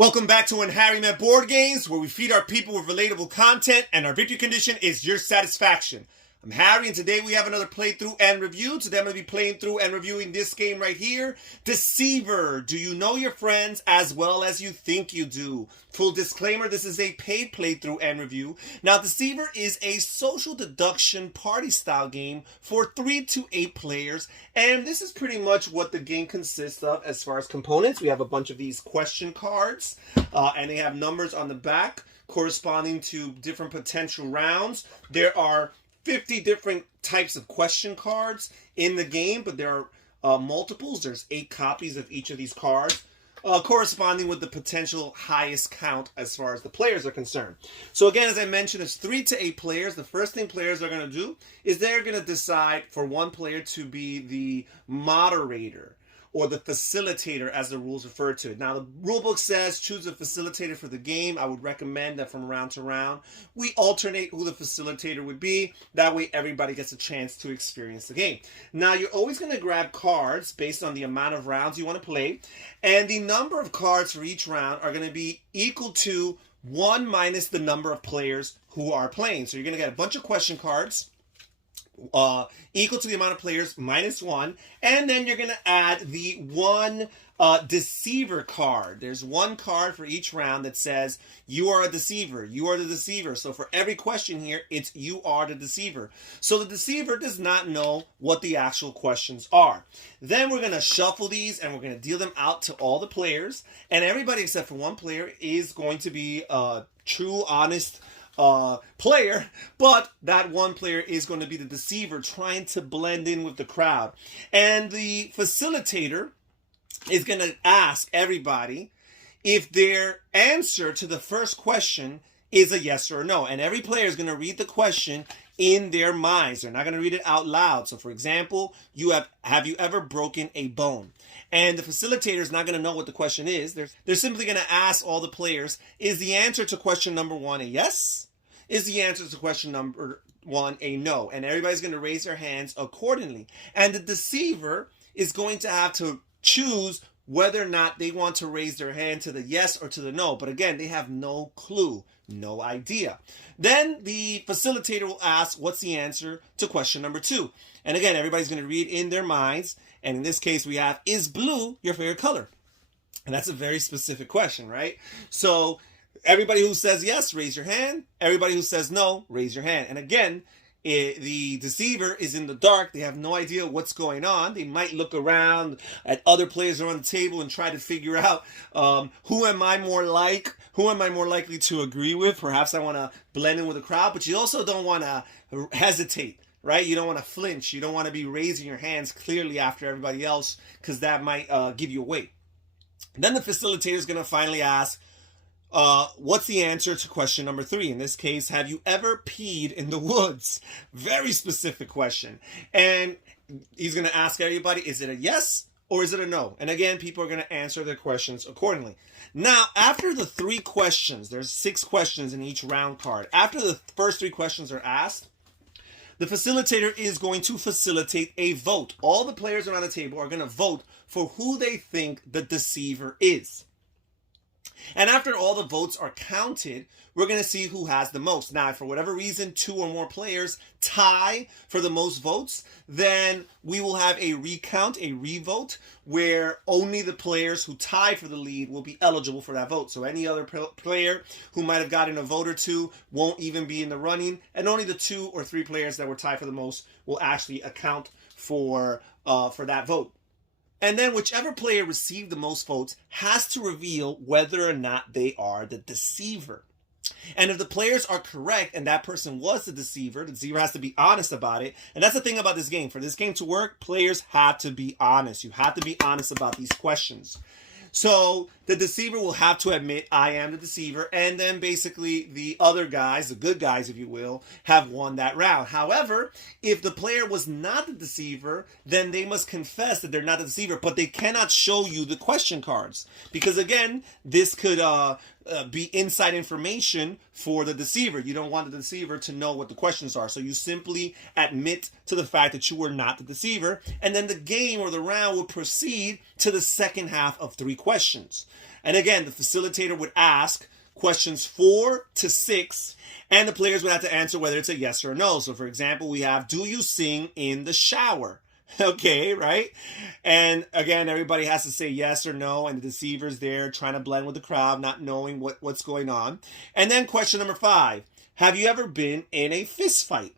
Welcome back to When Harry Met Board Games, where we feed our people with relatable content, and our victory condition is your satisfaction. I'm Harry, and today we have another playthrough and review. Today I'm going to be playing through and reviewing this game right here, Deceiver. Do you know your friends as well as you think you do? Full disclaimer, this is a paid playthrough and review. Now, Deceiver is a social deduction party-style game for 3 to 8 players, and this is pretty much what the game consists of as far as components. We have a bunch of these question cards, and they have numbers on the back corresponding to different potential rounds. There are 50 different types of question cards in the game, but there are multiples. There's 8 copies of each of these cards, corresponding with the potential highest count as far as the players are concerned. So again, as I mentioned, it's 3 to 8 players. The first thing players are going to do is they're going to decide for one player to be the moderator, or the facilitator, as the rules refer to it. Now, the rulebook says choose a facilitator for the game. I would recommend that from round to round, we alternate who the facilitator would be. That way, everybody gets a chance to experience the game. Now, you're always going to grab cards based on the amount of rounds you want to play, and the number of cards for each round are going to be equal to 1 minus the number of players who are playing. So you're going to get a bunch of question cards, equal to the amount of players minus 1, and then you're going to add the one deceiver card. There's one card for each round that says you are a deceiver, you are the deceiver. So for every question here, it's you are the deceiver. So the deceiver does not know what the actual questions are. Then we're going to shuffle these and we're going to deal them out to all the players, and everybody except for one player is going to be a true, honest player, but that one player is going to be the deceiver, trying to blend in with the crowd. And the facilitator is going to ask everybody if their answer to the first question is a yes or a no. And every player is going to read the question in their minds. They're not going to read it out loud. So for example, have you ever broken a bone? And the facilitator is not going to know what the question is. They're simply going to ask all the players, is the answer to question number 1 a yes? Is the answer to question number 1 a no? And everybody's going to raise their hands accordingly. And the deceiver is going to have to choose whether or not they want to raise their hand to the yes or to the no. But again, they have no clue, no idea. Then the facilitator will ask, what's the answer to question number 2? And again, everybody's going to read in their minds. And in this case, we have, is blue your favorite color? And that's a very specific question, right? So everybody who says yes, raise your hand. Everybody who says no, raise your hand. And again, the deceiver is in the dark. They have no idea what's going on. They might look around at other players around the table and try to figure out who am I more likely to agree with. Perhaps I want to blend in with the crowd, but you also don't want to hesitate, right? You don't want to flinch. You don't want to be raising your hands clearly after everybody else, because that might give you away. Then the facilitator is going to finally ask, what's the answer to question number 3? In this case, have you ever peed in the woods? Very specific question. And he's going to ask everybody, is it a yes or is it a no? And again, people are going to answer their questions accordingly. Now, after the 3 questions, there's 6 questions in each round card. After the first 3 questions are asked, the facilitator is going to facilitate a vote. All the players around the table are going to vote for who they think the deceiver is. And after all the votes are counted, we're going to see who has the most. Now, if for whatever reason 2 or more players tie for the most votes, then we will have a recount, a revote, where only the players who tie for the lead will be eligible for that vote. So any other player who might have gotten a vote or 2 won't even be in the running, and only the 2 or 3 players that were tied for the most will actually account for that vote. And then whichever player received the most votes has to reveal whether or not they are the deceiver. And if the players are correct and that person was the deceiver has to be honest about it. And that's the thing about this game. For this game to work, players have to be honest. You have to be honest about these questions. So the deceiver will have to admit, I am the deceiver, and then basically the other guys, the good guys, if you will, have won that round. However, if the player was not the deceiver, then they must confess that they're not the deceiver, but they cannot show you the question cards. Because again, this could be inside information for the deceiver. You don't want the deceiver to know what the questions are. So you simply admit to the fact that you were not the deceiver, and then the game or the round will proceed to the second half of 3 questions. And again, the facilitator would ask questions 4 to 6, and the players would have to answer whether it's a yes or no. So for example, we have, do you sing in the shower? Okay, right? And again, everybody has to say yes or no, and the deceiver's there trying to blend with the crowd, not knowing what's going on. And then question number 5, have you ever been in a fist fight?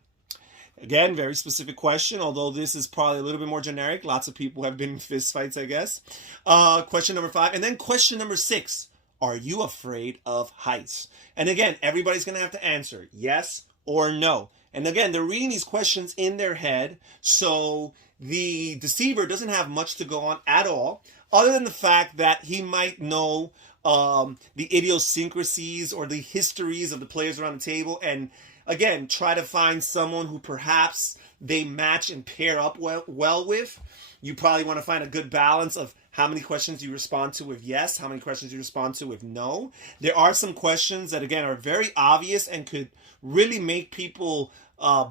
Again, very specific question, although this is probably a little bit more generic. Lots of people have been in fist fights, I guess. Question number 5. And then question number 6. Are you afraid of heights? And again, everybody's going to have to answer yes or no. And again, they're reading these questions in their head, so the deceiver doesn't have much to go on at all, other than the fact that he might know the idiosyncrasies or the histories of the players around the table, and again, try to find someone who perhaps they match and pair up well with. You probably want to find a good balance of how many questions you respond to with yes, how many questions you respond to with no. There are some questions that, again, are very obvious and could really make people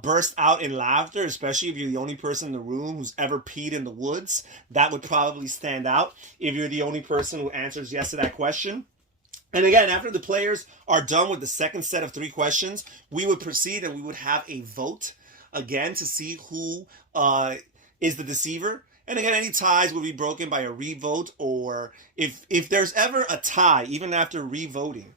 burst out in laughter, especially if you're the only person in the room who's ever peed in the woods. That would probably stand out if you're the only person who answers yes to that question. And again, after the players are done with the second set of 3 questions, we would proceed and we would have a vote again to see who is the deceiver. And again, any ties will be broken by a revote, or if there's ever a tie, even after revoting,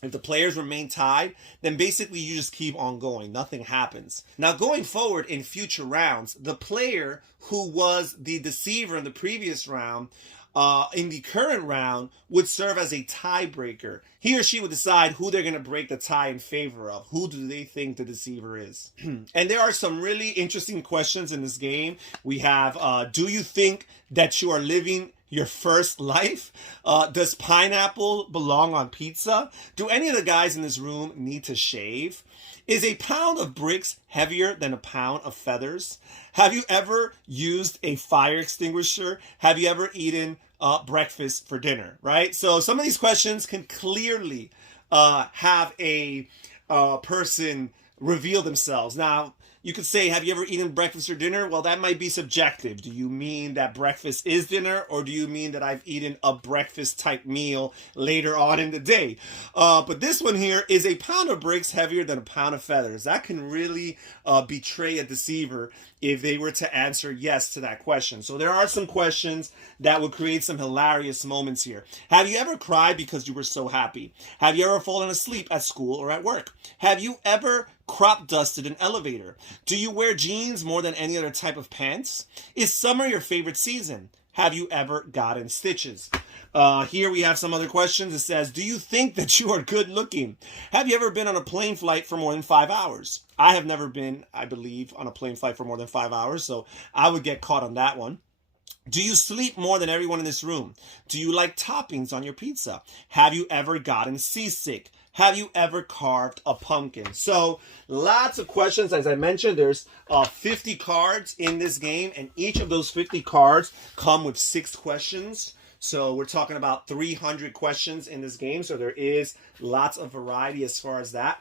if the players remain tied, then basically you just keep on going. Nothing happens. Now, going forward in future rounds, the player who was the deceiver in the previous round, in the current round, would serve as a tiebreaker. He or she would decide who they're going to break the tie in favor of. Who do they think the deceiver is? And there are some really interesting questions in this game. We have, do you think that you are living your first life? Does pineapple belong on pizza? Do any of the guys in this room need to shave? Is a pound of bricks heavier than a pound of feathers? Have you ever used a fire extinguisher? Have you ever eaten breakfast for dinner? Right? So some of these questions can clearly have a person reveal themselves. Now, you could say, have you ever eaten breakfast or dinner? Well, that might be subjective. Do you mean that breakfast is dinner, or do you mean that I've eaten a breakfast type meal later on in the day? But this one here is a pound of bricks heavier than a pound of feathers. That can really betray a deceiver if they were to answer yes to that question. So there are some questions that would create some hilarious moments here. Have you ever cried because you were so happy? Have you ever fallen asleep at school or at work? Have you ever crop dusted an elevator? Do you wear jeans more than any other type of pants? Is summer your favorite season? Have you ever gotten stitches? Here we have some other questions. It says, do you think that you are good looking? Have you ever been on a plane flight for more than 5 hours? I have never been, I believe, on a plane flight for more than 5 hours, so I would get caught on that one. Do you sleep more than everyone in this room? Do you like toppings on your pizza? Have you ever gotten seasick? Have you ever carved a pumpkin? So lots of questions. As I mentioned, there's 50 cards in this game, and each of those 50 cards come with 6 questions. So we're talking about 300 questions in this game. So there is lots of variety as far as that.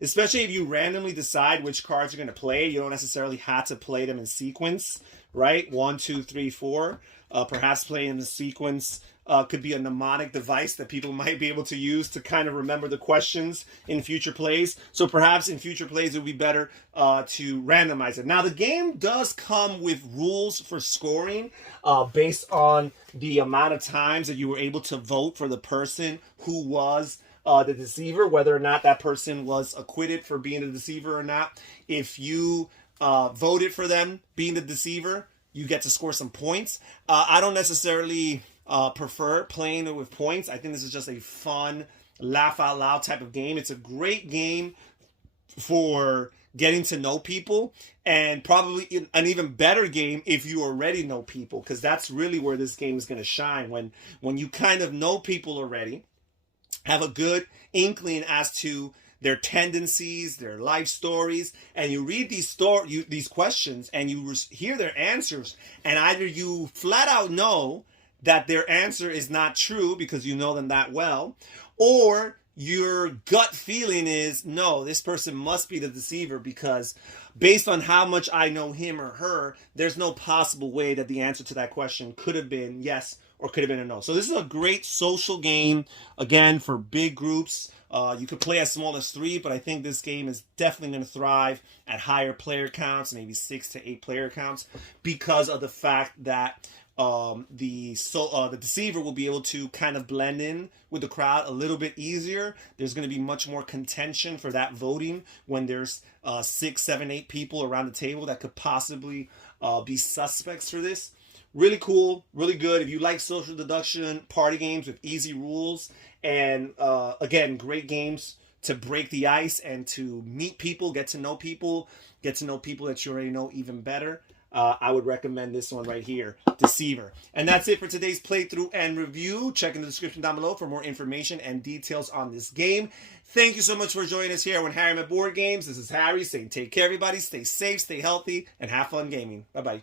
Especially if you randomly decide which cards you're going to play. You don't necessarily have to play them in sequence, right? 1, 2, 3, 4. Perhaps playing in sequence could be a mnemonic device that people might be able to use to kind of remember the questions in future plays. So perhaps in future plays it would be better to randomize it. Now the game does come with rules for scoring based on the amount of times that you were able to vote for the person who was the deceiver, whether or not that person was acquitted for being the deceiver or not. If you voted for them being the deceiver, you get to score some points. I don't necessarily prefer playing with points. I think this is just a fun, laugh out loud type of game. It's a great game for getting to know people, and probably an even better game if you already know people, because that's really where this game is going to shine. When you kind of know people already, have a good inkling as to their tendencies, their life stories, and you read these questions and you hear their answers, and either you flat out know that their answer is not true because you know them that well, or your gut feeling is, no, this person must be the deceiver because based on how much I know him or her, there's no possible way that the answer to that question could have been yes or could have been a no. So this is a great social game, again, for big groups. You could play as small as 3, but I think this game is definitely going to thrive at higher player counts, maybe 6 to 8 player counts, because of the fact that the Deceiver will be able to kind of blend in with the crowd a little bit easier. There's going to be much more contention for that voting when there's 6, 7, 8 people around the table that could possibly be suspects for this. Really cool, really good. If you like social deduction, party games with easy rules, and again, great games to break the ice and to meet people, get to know people that you already know even better, I would recommend this one right here, Deceiver. And that's it for today's playthrough and review. Check in the description down below for more information and details on this game. Thank you so much for joining us here on Harry Met Board Games. This is Harry saying take care, everybody. Stay safe, stay healthy, and have fun gaming. Bye-bye.